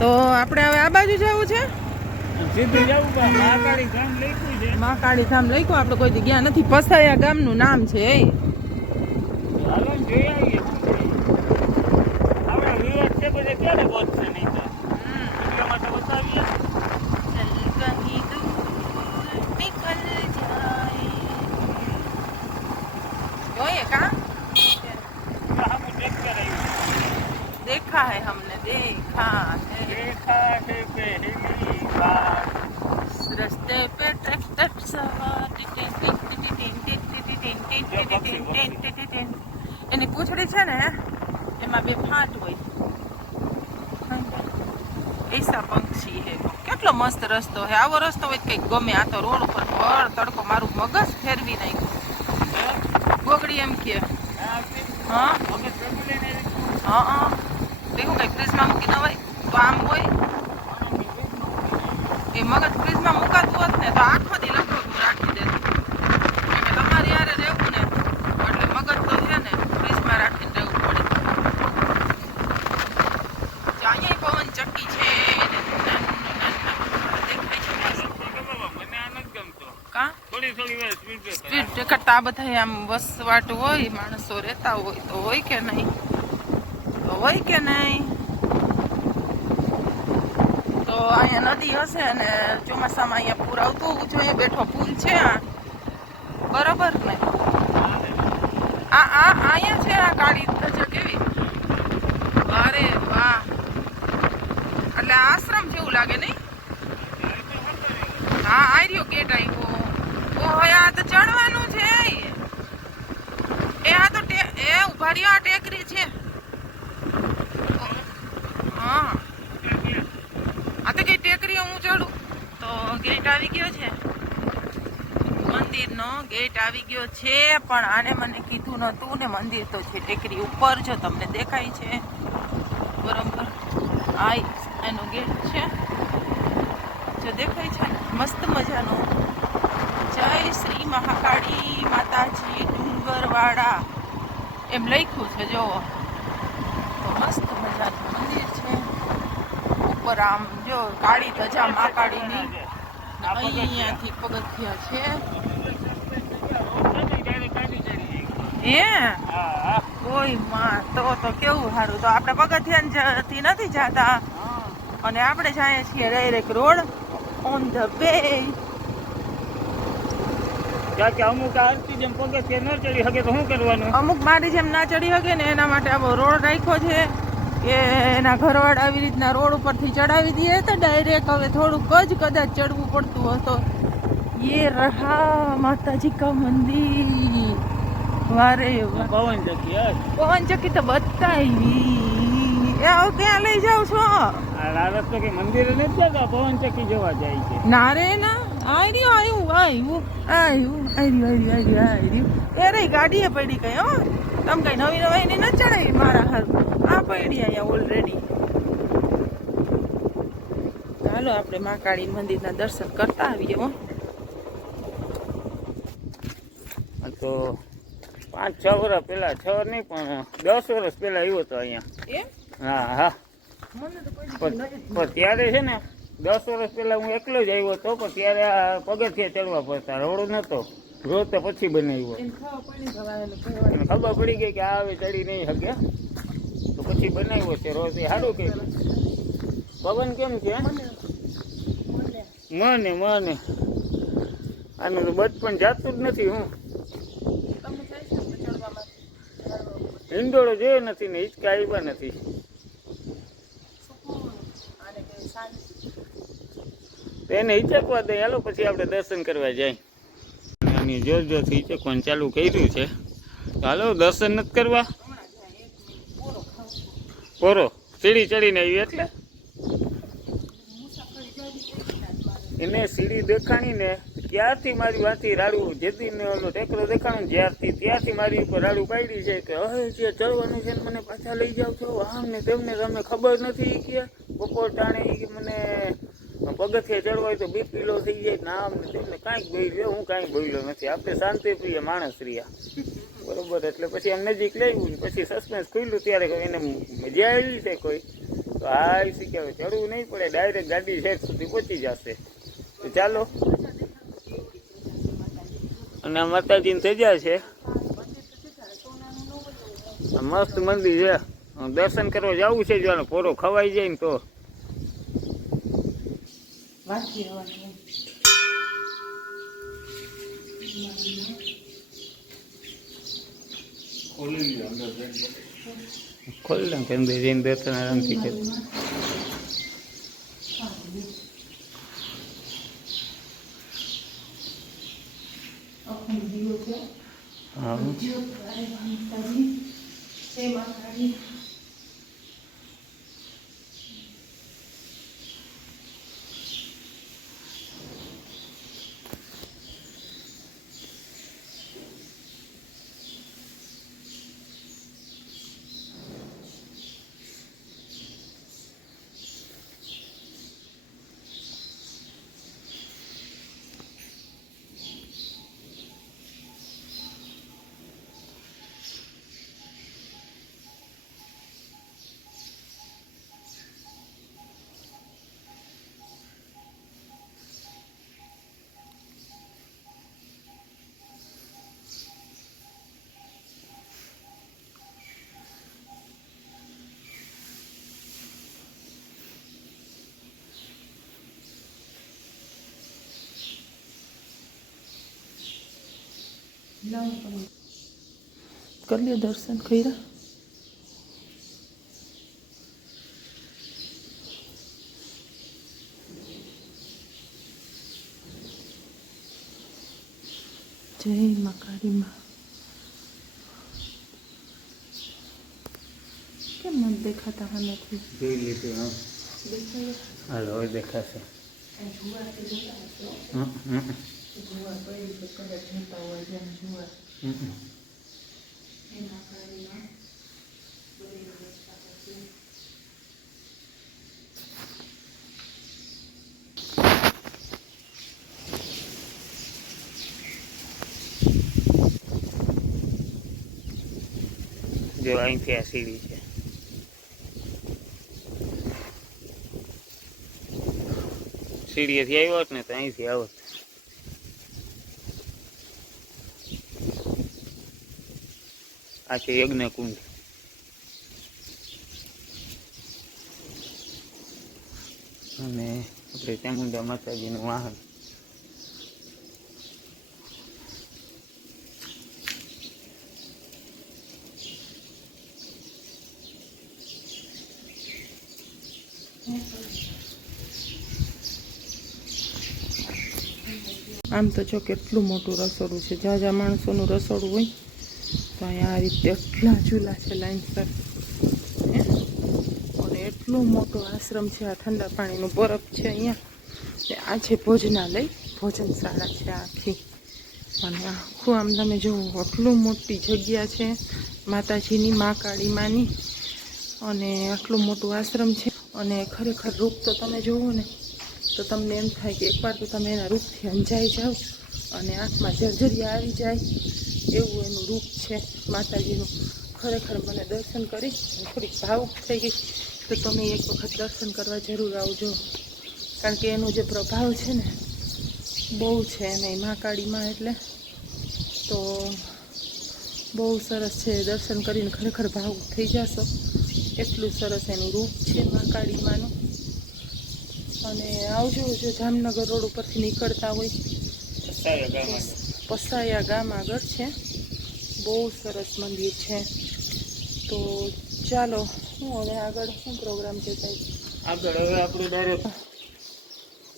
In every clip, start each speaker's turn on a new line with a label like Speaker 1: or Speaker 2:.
Speaker 1: તો આપણે હવે આ બાજુ જવું છે?
Speaker 2: સીધું જવું બા મહાકાળી ગામ લખ્યું છે.
Speaker 1: મહાકાળી ધામ લખ્યું આપણે કોઈ જગ્યા નથી. પસાયા ગામનું નામ છે એ.
Speaker 2: આપણે વિવાદ છે બધે ક્યારે પહોંચશે નહીં તો? વિડીયોમાં તો બતાવીએ.
Speaker 1: ટીન. એની પૂંછડી છે ને, એમાં બે ફાટ હોય. એસા પંક્ષી હે. કેટલો મસ્ત રસ્તો હે. આવો રસ્તો હોય કંઈક ગમે. આ તો રોડ ઉપર ભર તડકો મારું મગજ ફેરવી નાખ્યું. ગોગડી એમ કે. હા? હા કઈ ફ્રીજમાં મૂકી ના હોય તો આમ હોય. એ મગજ ફ્રીજમાં મુકાતું હોત ને તો આખો દી લગભગ હું રાખી દેત કેમ કે તમારે યારે રહેવું ને એટલે મગજ તો છે ને ફ્રીજમાં રાખીને રહેવું પડે જો અહીંયા પવન ચક્કી છે ને નાનું નાનું દેખાય છે મસ્ત.
Speaker 2: મને આ નથી ગમતો
Speaker 1: કાં
Speaker 2: થોડી થોડી વાર સ્પીડ બ્રેકર.
Speaker 1: સ્પીડ કરતા આ બધા આમ વસવાટ હોય, માણસો રહેતા હોય તો હોય કે નહીં? તો હોય કે નહીં? તો અહીંયા નદી હશે ને ચોમાસામાં અહીંયા પૂર આવતું હોવું જોઈએ બેઠો પુલ છે આ. બરાબર ને? આ આ અહીંયા છે આ કાળી ધજા કેવી? અરે વાહ. એટલે આ આશ્રમ જેવું લાગે નહીં? હા, આ રહ્યો ગેટ આવ્યો ઓહો આ તો ચડવાનું છે એ આ તો એ ઊભા રહ્યો, આ ટેકરી છે. હા. આ તો કઈ ટેકરી હું ચડું? તો ગેટ આવી ગયો છે. મંદિરનો ગેટ આવી ગયો છે, પણ આને મને કીધું નહોતું ને મંદિર તો છે ટેકરી ઉપર, જો તમને દેખાય છે. બરોબર. આ એનો ગેટ છે. જો દેખાય છે મસ્ત મજાનો. જય શ્રી મહાકાળી માતાજી, ડુંગરવાડા. એમ લખ્યું છે, જો. તો મસ્ત મજાનું મંદિર છે. ઉપર આમ, જો, કાળી ધજા મહાકાળીની. અહીંયાથી પગથિયા છે. એ કોઈ માં, તો તો કેવું સારું તો આપણે પગથિયા નથી જાતા. અને આપણે જઈએ છીએ direct road. On the way
Speaker 2: અમુક આરતી જેમ ન ચડી શકે શું કરવાનું?
Speaker 1: અમુક મારી જેમ ના ચડી શકે ને એના માટે આવો રોડ રાખ્યો છે કે એના ઘરવાળા આવી રીતના રોડ ઉપરથી ચડાવી દઈએ તો ડાયરેક્ટ હવે થોડુંક જ કદાચ ચડવું પડતું હતો એ રહા માતાજી કા મંદિર. વારે
Speaker 2: પવન ચકી
Speaker 1: પવન ચકી તો બતાવી. એ આવ ત્યાં લઈ જાવ છો?
Speaker 2: આ રસ્તો કે મંદિરે નથી જતા? પવન ચકી જોવા જાય છે.
Speaker 1: ના રે ના. આવ્યું આવ્યું આવ્યું આવ્યું આવ્યું આવ્યું આવ્યું એ રહી ગાડીએ પડી ગઈ હો. તમ કઈ નવી નવાઈની ન ચડાવી મારા હાલ. આ પડી અહીંયા ઓલરેડી ચાલો આપણે મહાકાળી મંદિરના દર્શન કરતા આવીએ હો.
Speaker 2: તો પાંચ છ વર્ષ પેલા છ નહીં પણ દસ વર્ષ પેલા આવ્યો હતો અહીંયા.
Speaker 1: એમ?
Speaker 2: હા હા. પણ ત્યારે છે ને દસ વર્ષ પહેલા હું એકલો જ આવ્યો હતો પણ ત્યારે આ પગથિયે ચડવા પડતા રોડ નહોતો રોડ તો પછી બનાવ્યો. ખબર પડી ગઈ કે આ હવે ચડી નહીં શકે. તો પછી બનાવ્યો છે રોજ એ સારું કે પવન કેમ છે? મને મને. આનું તો બચપણ જાતું જ નથી હું? હિંડોળો જોયો નથી ને હિંચકા આવ્યા નથી
Speaker 1: સુકૂન. આને કહેવાય શાંતિ.
Speaker 2: તો એને હિંચકવા દે. હાલો, પછી આપણે દર્શન કરવા જાય. આની જોર જોરથી હિંચકવાનું ચાલુ કર્યું છે. હાલો, દર્શન નથી કરવા?
Speaker 1: પૂરો,
Speaker 2: સીડી ચડીને આવી એટલે. એને સીડી દેખાણી ને ત્યારથી મારી વાતી રાડું જેથી ને ઓલો ટેકરો દેખાણું જ્યારથી ત્યારથી મારી ઉપર રાડું પાડી છે કે હવે જે ચડવાનું છે મને પાછા લઈ જાવ છો. આમ ને તેમને તમને ખબર નથી કે. બપોર ટાણે મને પગથિયે ચડવા હોય તો બીપ કિલો થઈ જાય ને આમ ને તેમને કાંઈક બોલ્યો હું કાંઈ બોલ્યો નથી. આપણે શાંતિપ્રિય માણસ રહ્યા. બરોબર, એટલે પછી એમ નજીક લેવું પછી સસ્પેન્સ ખુલ્યું ત્યારે એને મજા આવી છે કોઈ. તો આ શીખે હવે ચડવું નહીં પડે ડાયરેક્ટ ગાડી શેઠ સુધી પહોંચી જશે. તો ચાલો. અને માતાજીની તેજા છે. મસ્ત મંદિર છે. દર્શન કરવા જવું છે જો પોરો ખવાઈ જાય ને તો.
Speaker 1: વાંચી રહેવાનું
Speaker 2: ખોલ ને કે અંદર જઈને ત્રણ આરામથી કરે હા.
Speaker 1: કરી લે દર્શન કર્યા જય મા કાળી માં કેમ મને દેખાતા હા નથી?
Speaker 2: જોઈ લીધું હા.
Speaker 1: દેખાય.
Speaker 2: હાલો દેખાશે. હા હા
Speaker 1: જુવાર પડી તો કદાચ જોતા હોય જેમ જુવાર.
Speaker 2: હમ, હમ.
Speaker 1: એના કારણે બધી વ્યવસ્થા કરશે
Speaker 2: જો અહીંથી આ સીડી છે. સીડીએથી આવ્યો હોત ને તો અહીંથી આવત. આ છે યજ્ઞ કુંડ. અને આપણે ચામુંડા માતાજીનું વાહન.
Speaker 1: આમ તો જો કેટલું મોટું રસોડું છે. જ્યાં જ્યાં માણસોનું રસોડું હોય તો અહીંયા આ રીતે એટલા ચૂલા છે લાઈન પર. અને એટલો મોટો આશ્રમ છે, આ ઠંડા પાણીનું બરફ છે અહીંયા. આ છે ભોજનાલય, ભોજનશાળા છે આખી. અને આખું આમ તમે જુઓ, આટલું મોટી જગ્યા છે, માતાજીની, મા કાળી માની અને આટલું મોટું આશ્રમ છે. અને ખરેખર રૂપ તો તમે જુઓ ને, તો તમને એમ થાય કે એકવાર તો તમે એના રૂપથી અંજાઈ જાઓ. અને આંખમાં જર્જરિયા આવી જાય. એવું એનું રૂપ છે માતાજીનું. ખરેખર મને દર્શન કરી થોડીક ભાવુક થઈ ગઈ. તો તમે એક વખત દર્શન કરવા જરૂર આવજો. કારણ કે એનો જે પ્રભાવ છે ને, બહુ છે એને મા કાળીમાં એટલે. તો બહુ સરસ છે દર્શન કરીને ખરેખર ભાવુક થઈ જશો. એટલું સરસ એનું રૂપ છે મા કાળીમાનું અને આવજો જો જામનગર રોડ ઉપરથી નીકળતા હોય. પસાયા ગામ આગળ છે. બહુ સરસ મંદિર છે. તો ચાલો હું હવે આગળ શું પ્રોગ્રામ છે સાહેબ?
Speaker 2: આગળ હવે આપણે ડાયરેક્ટ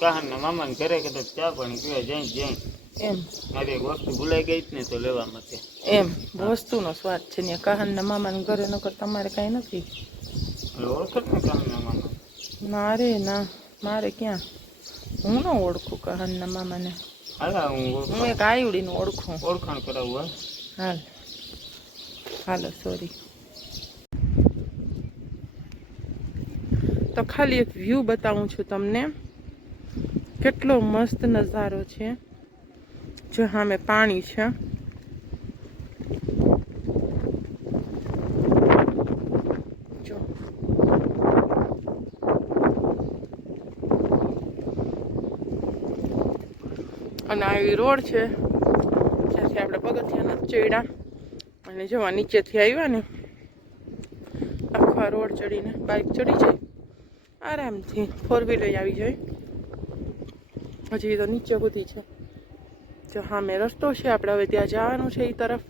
Speaker 2: કાહનના મામાને ઘરે કદાચ ચા પાણી પીવા જઈ જઈ
Speaker 1: એમ.
Speaker 2: મારી એક વસ્તુ ભૂલાઈ ગઈ જ ને તો લેવા માટે.
Speaker 1: એમ વસ્તુનો સ્વાદ છે ને કાહનના મામાને ઘરે નકર તમારે કાંઈ નથી.
Speaker 2: ઓળખત ઓળખો ને કાહનના મામા.
Speaker 1: ના રે ના. મારે ક્યાં? હું ન ઓળખું કાહનના મામાને.
Speaker 2: હાલા હું
Speaker 1: હું એક આયુડીને ઓળખું.
Speaker 2: ઓળખાણ કરાવું
Speaker 1: હાલ. હાલો સોરી તો ખાલી એક વ્યૂ બતાવું છું તમને. કેટલો મસ્ત નજારો છે. જો સામે પાણી છે. અને આવી રોડ છે. જ્યાંથી આપણે પગથિયા ચડ્યા અને જવા નીચેથી આવ્યા ને. આખો રોડ ચડીને બાઇક ચડી જાય. આરામથી ફોર વ્હીલર આવી જાય. હજી તો નીચે સુધી છે. જો સામે રસ્તો છે, આપણે હવે ત્યાં જવાનું છે એ તરફ.